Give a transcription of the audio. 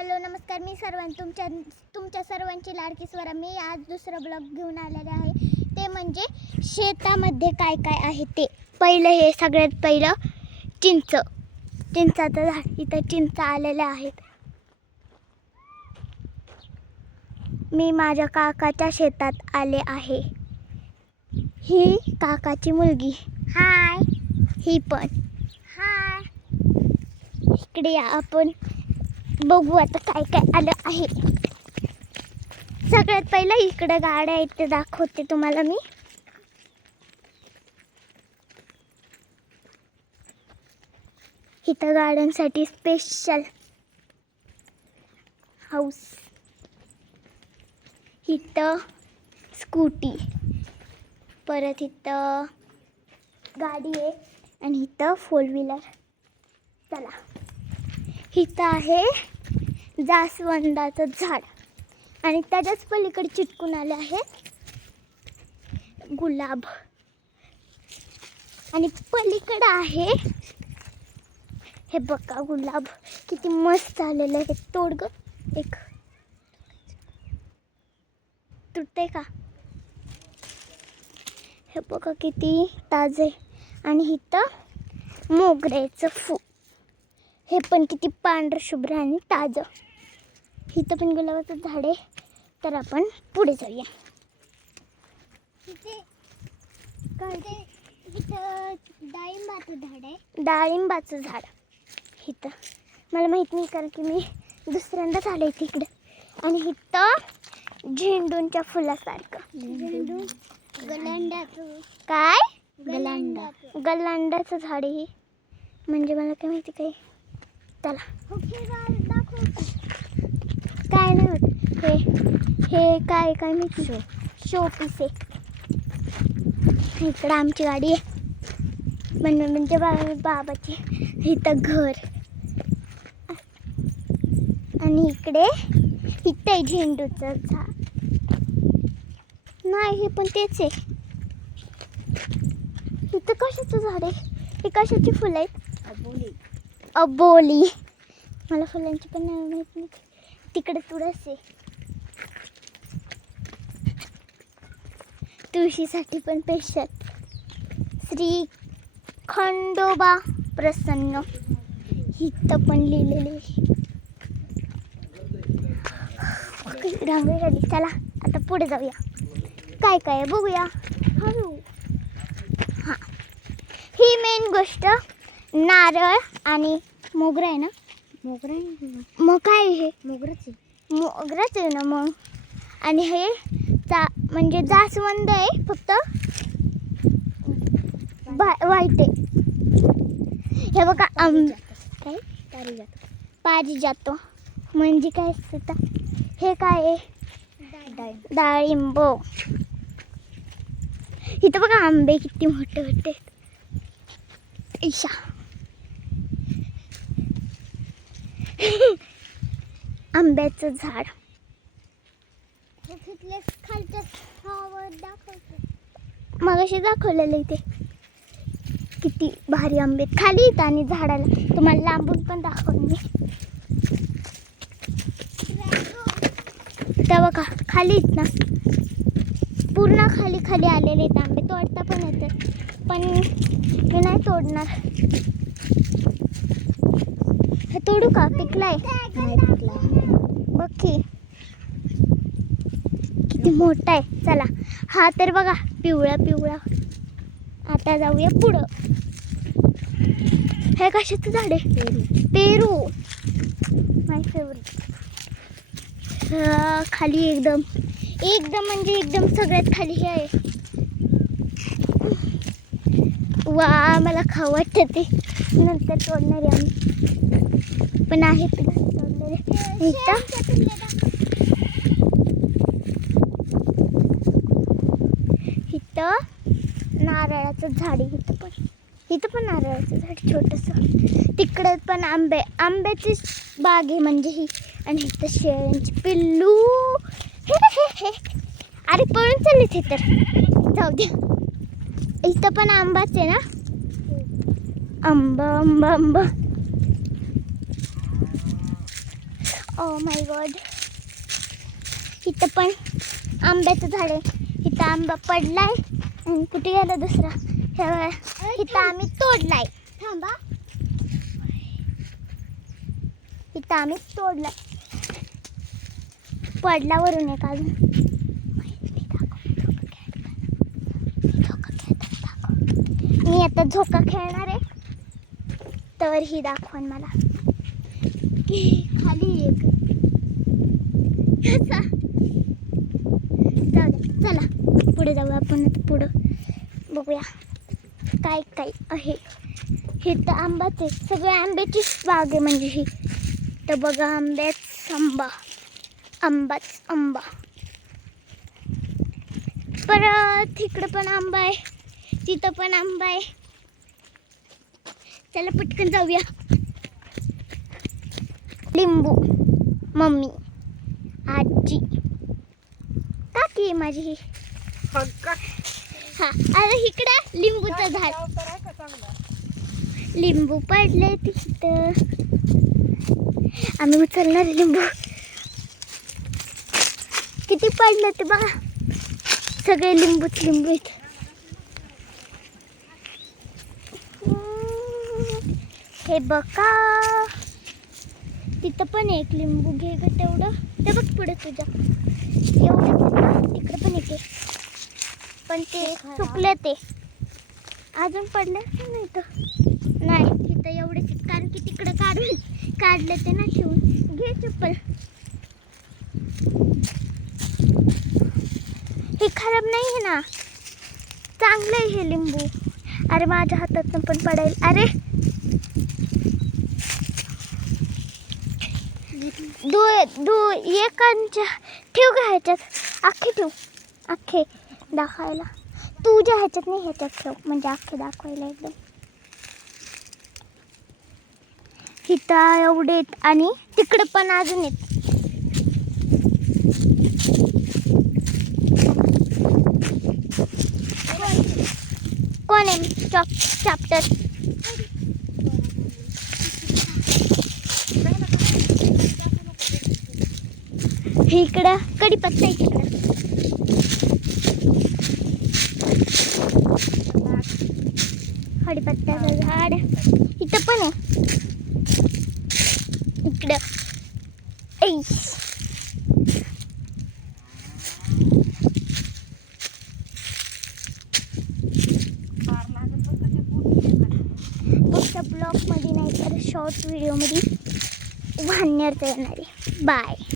Hello नमस्कार. मी तुमच्या सर्वांची लाडकी स्वरा. मी आज दुसरा ब्लॉग घेऊन आलेले आहे. ते म्हणजे शेतामध्ये काय काय आहे ते. पहिलं हे सगळ्यात पहिलं चिंचाचं झाड. इथं चिंच आलेल्या आहेत. मी माझ्या काकाच्या शेतात आले आहे. ही काकाची मुलगी. हाय. ही पण हाय. इकडे या, आपण बघू आता काय काय आलं आहे. सगळ्यात पहिलं इकडे गाड्या आहेत ते दाखवते तुम्हाला मी. इथं गाड्यांसाठी स्पेशल हाऊस. इथं स्कूटी, परत इथं गाडी आहे आणि इथं फोर व्हीलर. चला, इथं आहे जास्वंदाचं झाड आणि त्याच्याच पलीकडे चिटकून आले आहेत गुलाब. आणि पलीकडे आहे हे बघा गुलाब किती मस्त आलेलं आहे. तोड ग, एक तुटते का? हे बघा किती ताजे. आणि इथं मोगऱ्याचं फूल, हे पण किती पांढरं शुभ्र आणि ताजं. इथं पण गुलाबाचं झाड आहे. तर आपण पुढे जाऊया. डाळिंबाचं झाड आहे. डाळिंबाचं झाड इथं मला माहित नाही, कारण की मी दुसऱ्यांदाच आले तिकडं. आणि इथं झेंडूच्या फुलासारखं गलांडाचं काय गलांडाचं झाड आहे. म्हणजे मला काय माहिती काय. चला, काय नाही होत. हे काय काय माहिती. शो पीस आहे. इकडं आमची गाडी आहे, म्हणजे बाबाची. इथं घर आणि इथं झेंडूचं झाड. नाही, हे पण तेच आहे. इथं कशाचं झाड आहे? हे कशाची फुलं आहेत? अबोली. मला फुलांची पण नाही माहित नाही. तिकडे तुळस आहे. तुळशीसाठी पण स्पेशल श्री खंडोबा प्रसन्न. इथं पण लिहिलेले रांगोळी काढली. चला आता पुढे जाऊया. काय काय बघूया. हां, ही मेन गोष्ट नारळ आणि मोगरा आहे ना. मोगरा आहे मग काय हे मोगराच आहे ना मग. आणि हे म्हणजे जास्वंद आहे, फक्त व्हाईट आहे. हे बघा काय पारिजात म्हणजे काय असतं. हे काय आहे? डाळिंब. इथं बघा आंबे किती मोठे मोठे. ईशा आंब्याचं झाड. मगाशी दाखवलेलं इथे किती भारी आंबे खाली येत. आणि झाडाला तुम्हाला लांबून पण दाखवून मी. त्या बघा खाली येत ना, पूर्ण खाली खाली आलेले आहेत आंबे. तोडता पण येतात, पण मी नाही तोडणार. हे तोडू का? पिकलाय बघ की किती मोठा आहे. चला, हा तर बघा पिवळा पिवळा. आता जाऊया पुढं. हे कशाचं झाड आहे? पेरू. माय फेवरेट. खाली एकदम म्हणजे एकदम सगळ्यात खाली हे आहे. वा, मला खाऊ वाटतं ते. नंतर तोडणार आहे आम्ही, पण आहेत तोडलेले. इथं नारळाचं झाड आहे. इथं पण नारळाचं झाड छोटंसं. तिकडे पण आंब्याची बाग आहे म्हणजे ही. आणि इथं शेळ्यांची पिल्लू. हे अरे पळून चालले ते तर. जाऊ द्या. इथं पण आंबाच आहे ना. आंबा आंबा आंबा. Oh my God. इथं पण आंब्याचं झाड आहे. इथं आंबा पडलाय आणि कुठे गेला दुसरा. इथं आम्ही तोडलाय. थांबा. इथं आम्ही तोडलाय. पडल्यावरून एक अजून. मी आता झोका खेळणार आहे. तर ही दाखवण मला. खाली एक जाऊ दे. चला पुढे जाऊ आपण. आता पुढं बघूया काय काय आहे. हे तर आंबाच आहे. सगळे आंब्याचीच बाग आहे म्हणजे ही. तर बघा आंब्याच आंबा. आंबाच आंबा. परत इकडं पण आंबा आहे. तिथं पण आंबा आहे. चला पटकन जाऊया. लिंबू. मम्मी. आजी. काकी आहे माझी ही. हा अरे इकडं लिंबूचं झाड. लिंबू पडले तिथं. आम्ही उचलणार लिंबू. किती पडलं ते बघा. सगळे लिंबूच लिंबू आहेत. हे बघा तिथं पण एक लिंबू. घे ग तेवढं. ते बघ पुढे तुझ्या. एवढंच तिकडं पण येते. पण ते सुकले. ते अजून पडले नाही तर नाही. तिथं एवढेच कारण की तिकडं काढले ते ना ठेवून. घे चप्पल. हे खराब नाही आहे ना. चांगलं आहे हे लिंबू. अरे माझ्या हातातून पण पडेल. अरे एकांच्या ठेव का ह्याच्यात. अख्खे ठेव. अख्खे दाखवायला. तुझ्या ह्याच्यात नाही ह्याच्यात ठेव म्हणजे अख्खे दाखवायला एकदम. इथं एवढे आहेत आणि तिकडं पण अजून आहेत. कोण आहे चॅप्टर. इकडं कढीपत्ता. इकडं कढीपत्त्याचं झाड. इथं पण आहे. इकडं पुढच्या ब्लॉगमध्ये नाही तर शॉर्ट व्हिडिओमध्ये वाहण्यात येणार आहे. बाय.